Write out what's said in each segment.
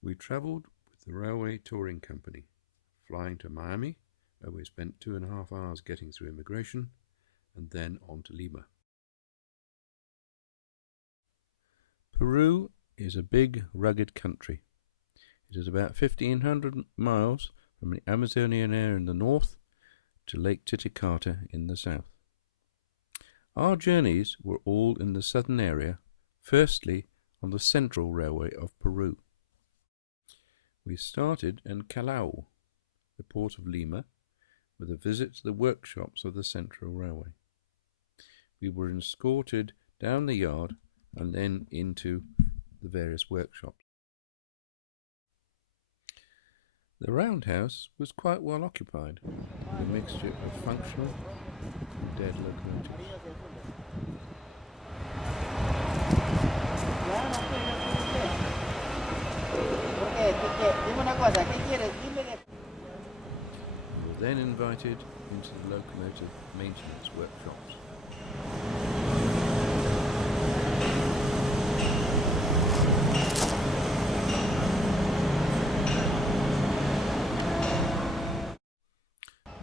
We travelled with the railway touring company, flying to Miami, where we spent 2.5 hours getting through immigration, and then on to Lima. Peru is a big, rugged country. It is about 1,500 miles from the Amazonian area in the north to Lake Titicaca in the south. Our journeys were all in the southern area, firstly on the Central Railway of Peru. We started in Callao, the port of Lima, with a visit to the workshops of the Central Railway. We were escorted down the yard and then into the various workshops. The roundhouse was quite well occupied, with a mixture of functional and dead locomotives. We were then invited into the locomotive maintenance workshops.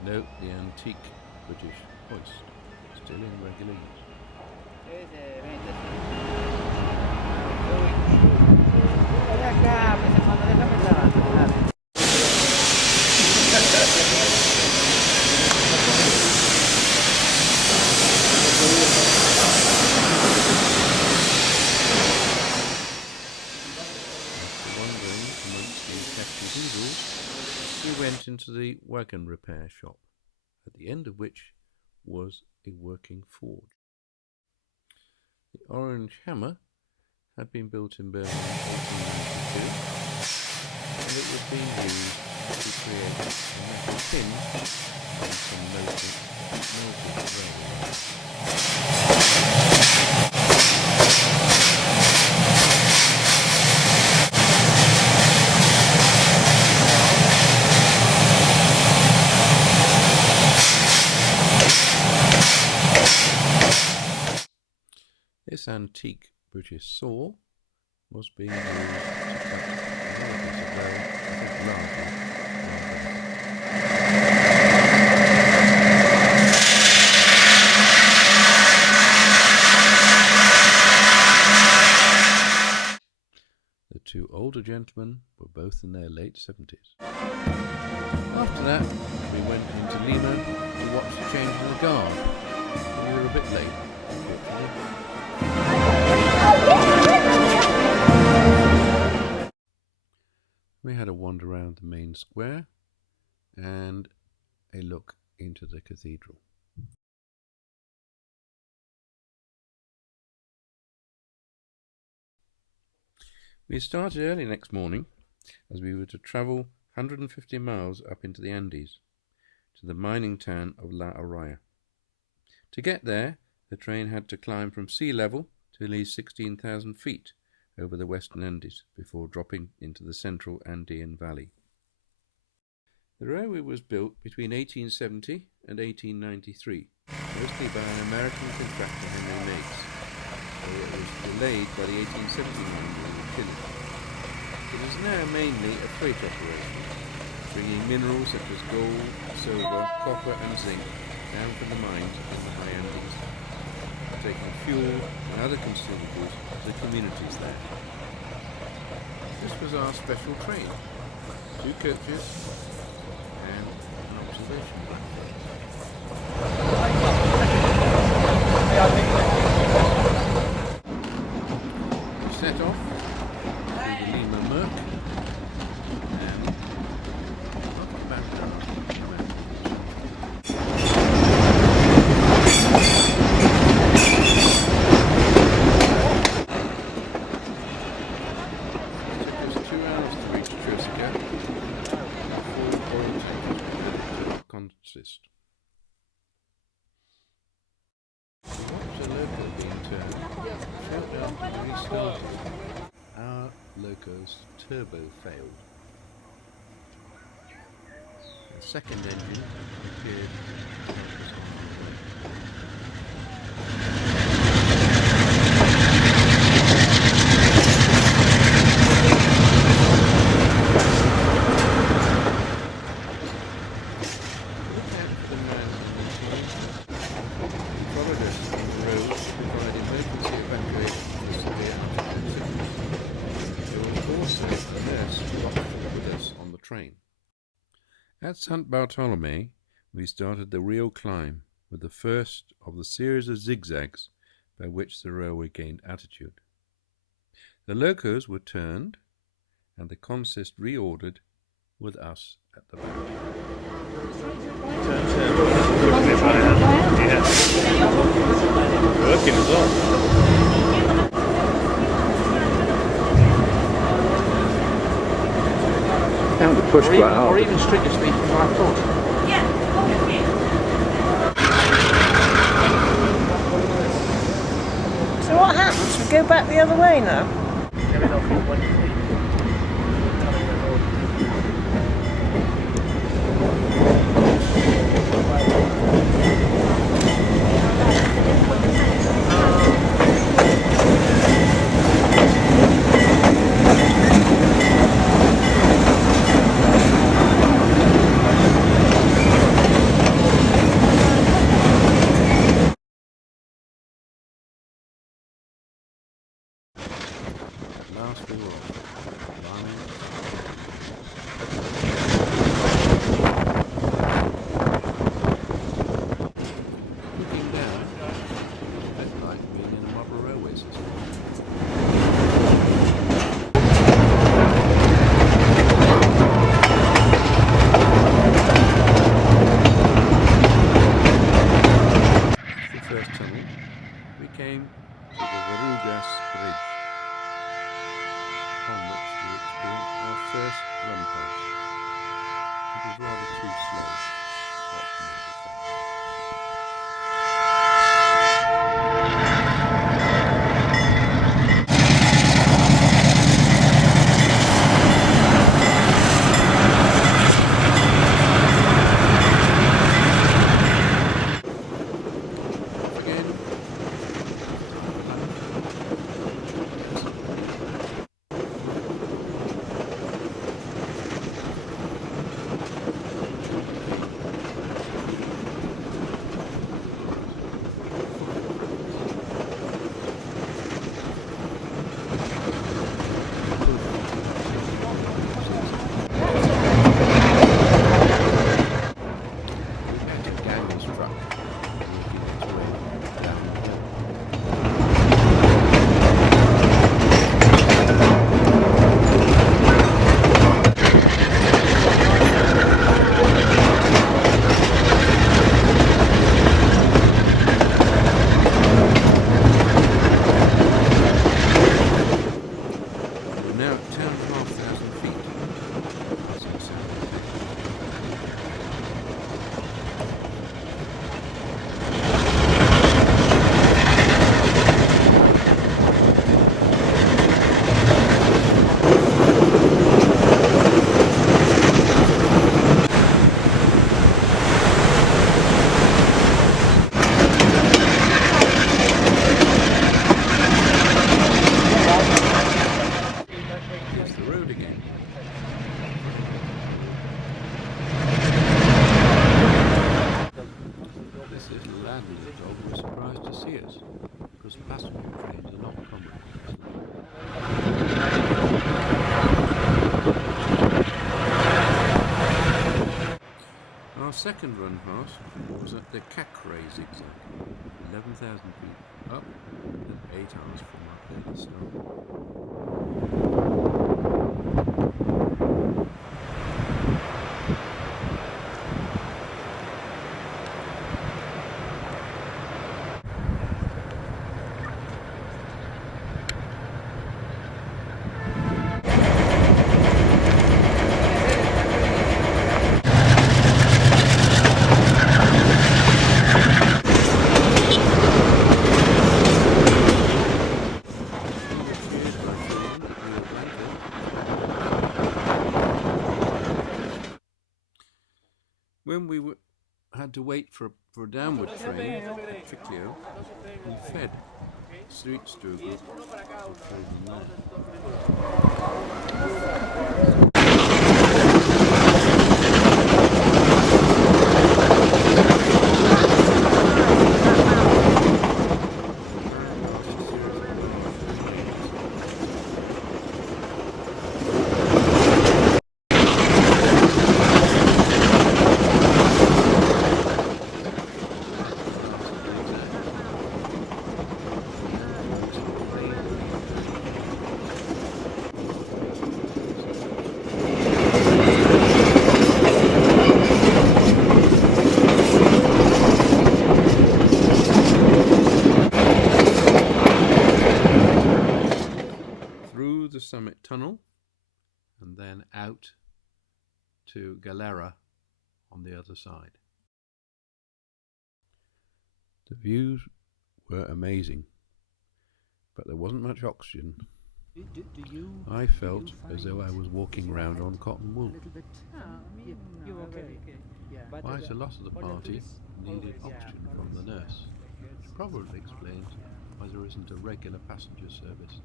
Note the antique British hoist, still in regular use. After wandering amongst these hefty diesels, we went into the wagon repair shop, at the end of which was a working forge. The orange hammer had been built in Berlin in 1892, and it was being used to create a metal pin from some melted railway. This antique British saw was being used to cut another piece of rail, I think largely. The two older gentlemen were both in their late 70s. After that, we went into Lima to watch the change in the guard. We were a bit late, unfortunately. We had a wander around the main square and a look into the cathedral. We started early next morning, as we were to travel 150 miles up into the Andes to the mining town of Oroya. To get there, the train had to climb from sea level to at least 16,000 feet over the western Andes before dropping into the central Andean valley. The railway was built between 1870 and 1893, mostly by an American contractor, Henry Mates, though it was delayed by the 1879 war in Chile. It is now mainly a freight operation, bringing minerals such as gold, silver, copper and zinc down from the mines in the high Andes, taking fuel and other consumables to the communities there. This was our special train, 2 coaches and an observation platform. We set off through the Lima Merc and up back down. Consist. Watch the loco being turned. Shout out to restart. Our loco's turbo failed. The second engine appeared to help us on the way. train. At St. Bartolome, we started the real climb with the first of the series of zigzags by which the railway gained altitude. The locos were turned and the consist reordered with us at the back. Working as well. Found the push quite hard. Or even strictly speaking, I thought. So what happens? We go back the other way now? Last we were off, climbing. Looking down, it's like being in a model railway system. After the first tunnel, we came to the Oroya bridge, upon which we experienced our first run pass. It was rather too slow for optimal effect. Off again. Now at 10,500 feet. Passing south. Here's the road again. This little landlord dog was surprised to see us, because passenger trains are not common. Our second run pass was at the Callao zigzag, 11,000 feet up and 8 hours from our daily start. When we had to wait for a downward train at Callao, we fed street struggle. and then out to Galera on the other side. The views were amazing, but there wasn't much oxygen. I felt as though I was walking round on cotton wool. Quite a lot of the party needed oxygen from the nurse, which probably explains why there isn't a regular passenger service.